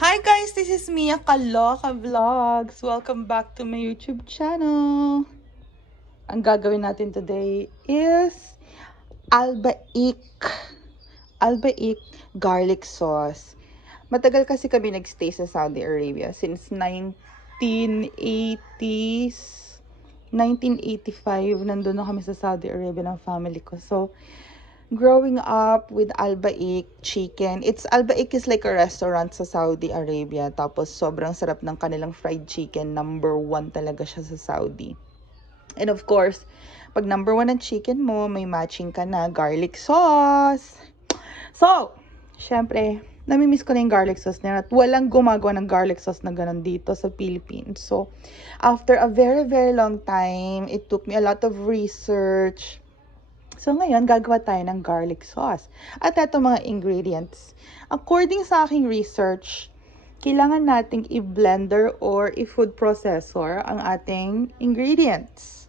Hi guys, this is Mia Kaloka Vlogs. Welcome back to my YouTube channel. Ang gagawin natin today is albaik. Albaik garlic sauce. Matagal kasi kami nagstay sa Saudi Arabia since 1980s. 1985, nandun na kami sa Saudi Arabia ng family ko. So, growing up with Al Baik chicken. Al Baik is like a restaurant sa Saudi Arabia. Tapos sobrang sarap ng kanilang fried chicken. Number 1 talaga siya sa Saudi. And of course, pag number 1 ang chicken mo, may matching ka na garlic sauce. So, syempre, namimiss ko na yung garlic sauce na at walang gumagawa ng garlic sauce na ganun dito sa Philippines. So, after a very, very long time, it took me a lot of research. So, ngayon, gagawa tayo ng garlic sauce. At ito mga ingredients. According sa aking research, kailangan nating i-blender or i-food processor ang ating ingredients.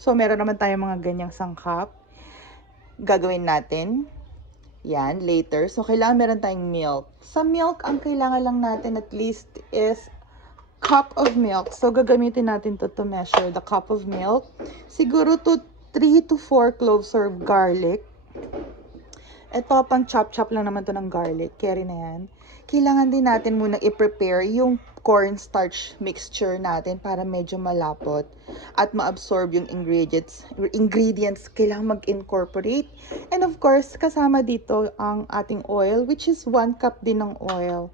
So, meron naman tayo mga ganyang sangkap. Gagawin natin. Yan, later. So, kailangan meron tayong milk. Sa milk, ang kailangan lang natin at least is cup of milk. So, gagamitin natin to measure the cup of milk. Siguro to 3 to 4 cloves of garlic. Ito, pang chop-chop lang naman to ng garlic. Carry na yan. Kailangan din natin muna i-prepare yung cornstarch mixture natin para medyo malapot at ma-absorb yung ingredients. Kailangan mag-incorporate. And of course, kasama dito ang ating oil, which is 1 cup din ng oil.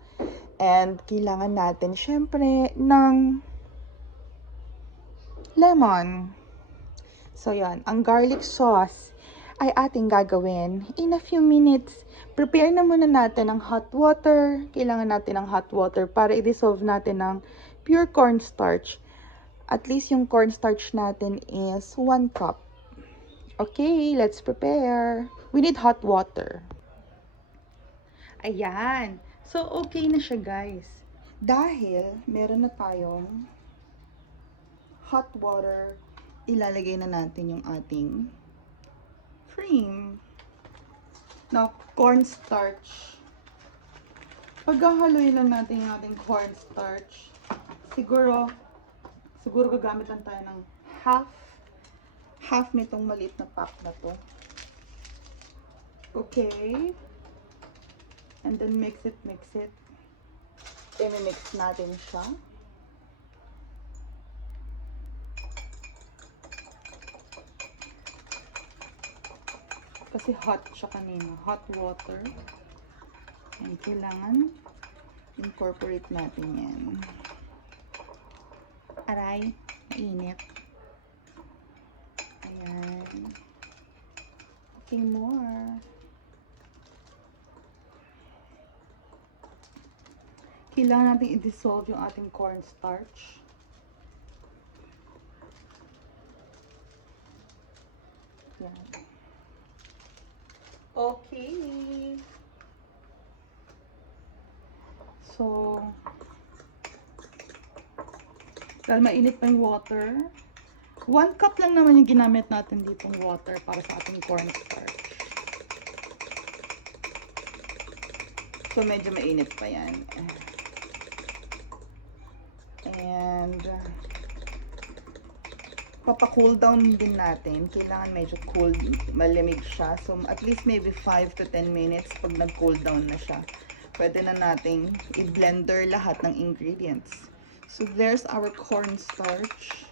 And kailangan natin, syempre, ng lemon. So, yan. Ang garlic sauce ay ating gagawin in a few minutes. Prepare na muna natin ang hot water. Kailangan natin ng hot water para i-dissolve natin ng pure cornstarch. At least yung cornstarch natin is 1 cup. Okay, let's prepare. We need hot water. Ayan. So, okay na siya, guys. Dahil meron na tayong hot water, ilalagay na natin yung ating cream na cornstarch. Paghahaluin lang natin yung ating cornstarch. Siguro gagamit lang tayo ng half nitong maliit na pack na to. Okay. And then mix it. I-mix natin siya. Kasi hot siya kanina. Hot water. And kailangan incorporate natin yan. Aray, mainit. Ayan. Okay, more. Kailangan natin i-dissolve yung ating cornstarch. Yan. Okay. So, dahil mainit pa yung water, 1 cup lang naman yung ginamit natin ditong water para sa ating cornstarch. So, medyo mainit pa yan. And, papa-cool down din natin. Kailangan medyo cool, malamig siya. So, at least maybe 5 to 10 minutes pag nag-cool down na siya. Pwede na nating i-blender lahat ng ingredients. So, there's our cornstarch.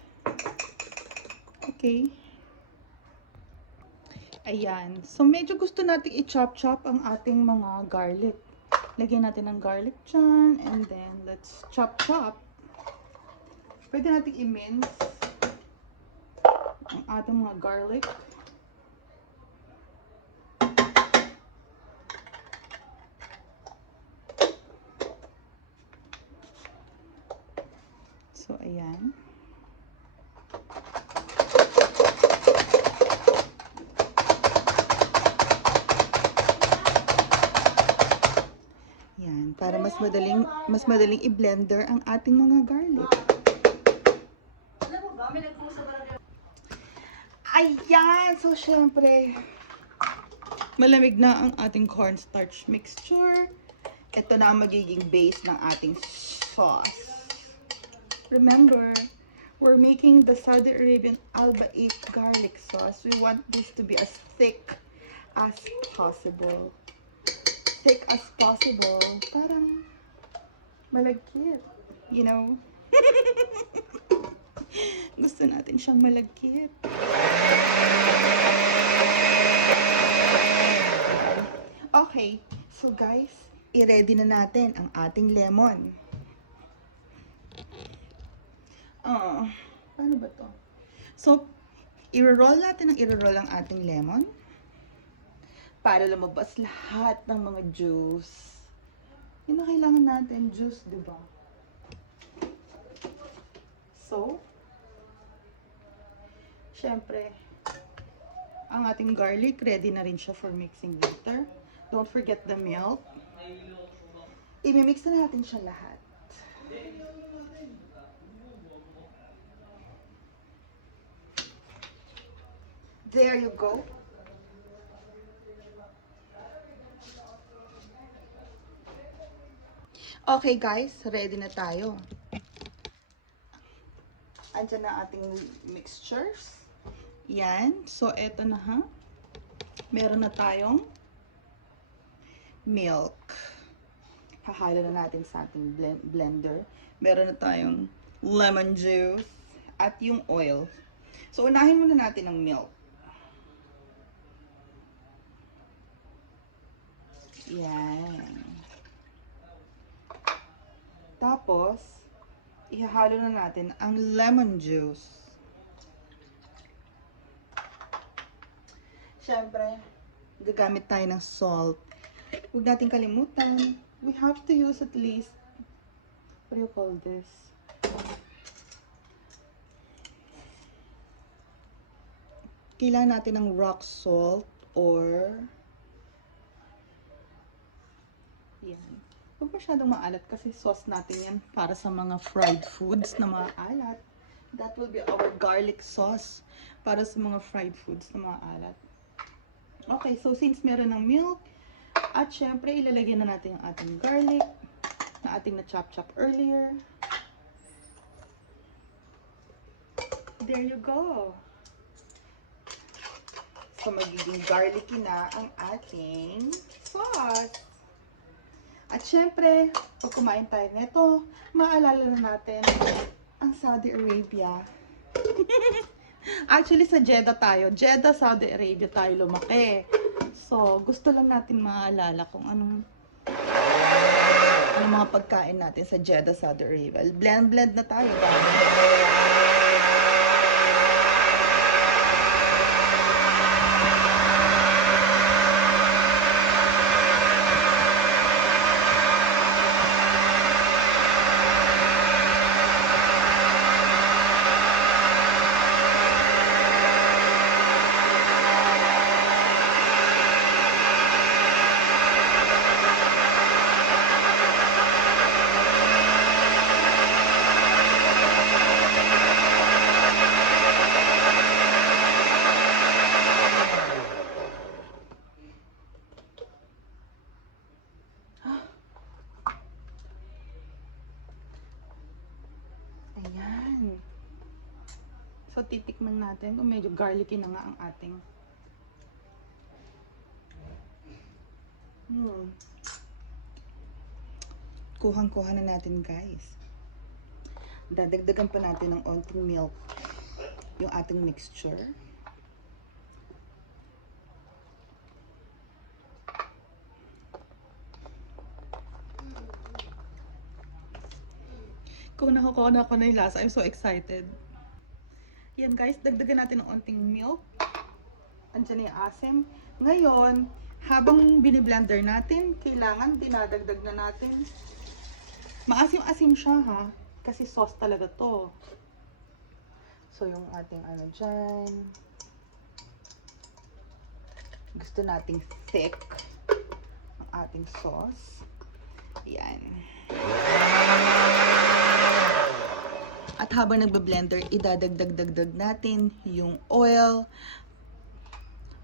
Okay. Ayan. So, medyo gusto nating i-chop-chop ang ating mga garlic. Lagyan natin ng garlic dyan. And then, let's chop-chop. Pwede nating i-mince ang ating mga garlic. So, ayan. Yan, para mas madaling i-blender ang ating mga garlic. Ayan! So, syempre, malamig na ang ating cornstarch mixture. ito na ang magiging base ng ating sauce. Remember, we're making the Saudi Arabian Al Baik garlic sauce. We want this to be as thick as possible. Thick as possible. Parang malagkit. You know? Gusto natin siyang malagkit. Okay. So guys, i-ready na natin ang ating lemon. Paano ba to? So, i-roll natin ang ating lemon para lumabas lahat ng mga juice. Yun na kailangan natin, juice, diba? So, syempre, ang ating garlic, ready na rin siya for mixing later. Don't forget the milk. I-mix na natin siya lahat. There you go. Okay guys, ready na tayo. Andiyan na ating mixtures. Yan. So, eto na ha. Meron na tayong milk. Hahalo na natin sa ating blender. Meron na tayong lemon juice at yung oil. So, unahin muna natin ang milk. Yan. Tapos, ihahalo na natin ang lemon juice. Siyempre, gagamit tayo ng salt. Huwag natin kalimutan. We have to use at least, what do you call this? Kailangan natin ng rock salt or yan. Huwag masyadong maalat kasi sauce natin yan para sa mga fried foods na mga alat. That will be our garlic sauce para sa mga fried foods na mga alat. Okay, so since meron ng milk, at syempre ilalagay na natin ang ating garlic na ating na-chop-chop earlier. There you go. So magiging garlicky na ang ating sauce. At syempre, pag kumain tayo nito, maalala na natin ang Saudi Arabia. Actually, sa Jeddah tayo. Jeddah, Saudi Arabia tayo lumaki. So, gusto lang natin maalala kung anong mga pagkain natin sa Jeddah, Saudi Arabia. Blend na tayo. Ayan. So, titikman natin kung medyo garlicky na nga ang ating kuhang-kuha na natin, guys. Dadagdagan pa natin ng onting milk yung ating mixture. Kung nakukuha na ako na yung lasa, I'm so excited. Yan guys, dagdagan natin ng onting milk. Andiyan na yung asim. Ngayon, habang biniblender natin, kailangan dinadagdag na natin. Maasim-asim siya ha, kasi sauce talaga to. So yung ating ano dyan. Gusto nating thick ang ating sauce. Yan. At habang nagbe-blender, idadagdag natin yung oil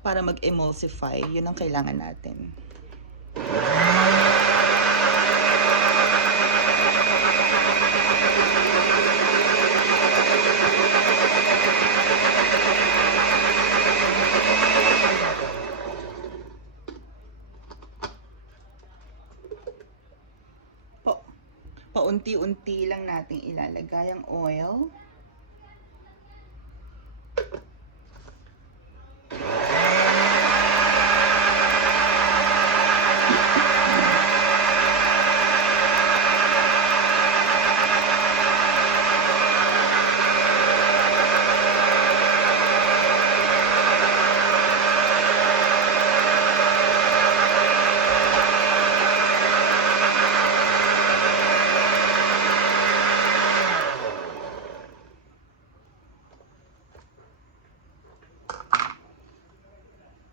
para mag-emulsify. Yun ang kailangan natin. paunti-unti lang natin ilalagay ang oil.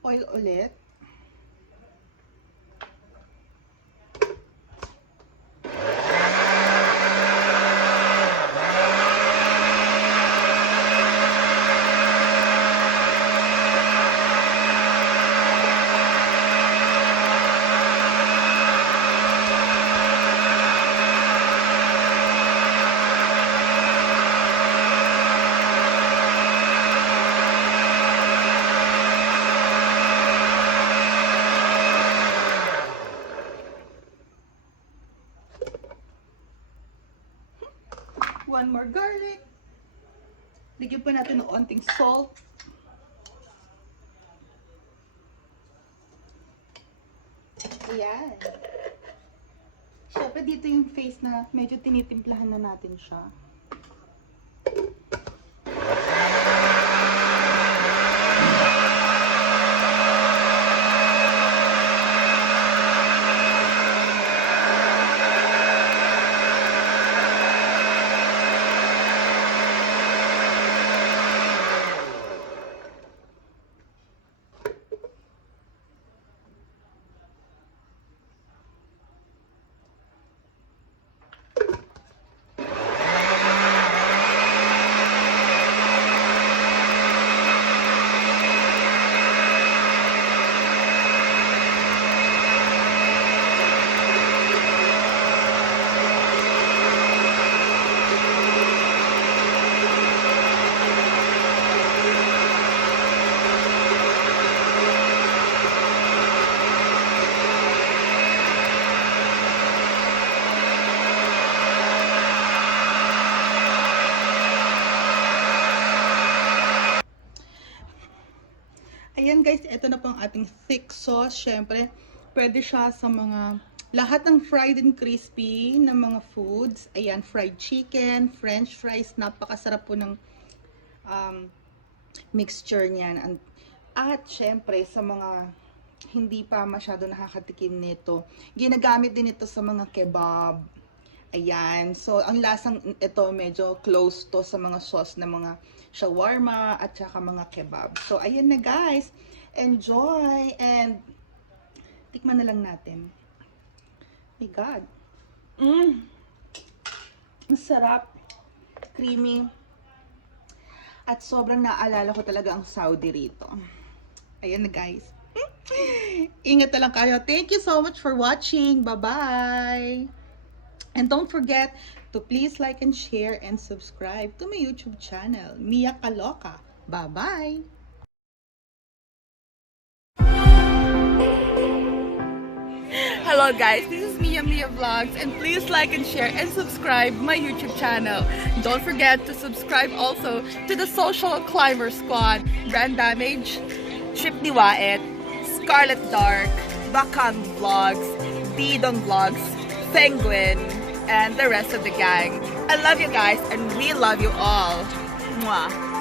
Oil ulit. One more garlic. Lagyan pa natin ng onting salt. Ayan. Siyempre dito yung face na medyo tinitimplahan na natin siya. Ayan guys, ito na po ang ating thick sauce. Siyempre, pwede siya sa mga lahat ng fried and crispy na mga foods. Ayan, fried chicken, french fries. Napakasarap po ng mixture niyan. At syempre, sa mga hindi pa masyado nakakatikim nito, ginagamit din ito sa mga kebab. Ayan. So, ang lasang ito medyo close to sa mga sauce na mga shawarma at saka mga kebab. So, ayan na guys. Enjoy! And, tikman na lang natin. My God. Ang sarap. Creamy. At sobrang naalala ko talaga ang Saudi rito. Ayan na guys. Ingat na lang kayo. Thank you so much for watching. Bye-bye! And don't forget to please like and share and subscribe to my YouTube channel, Mia Kaloka. Bye-bye! Hello guys, this is Mia Vlogs, and please like and share and subscribe my YouTube channel. Don't forget to subscribe also to the Social Climber Squad, Brand Damage, Trip Niwaet, Scarlet Dark, Bakang Vlogs, Didon Vlogs, Penguin, and the rest of the gang. I love you guys, and we love you all. Mwah.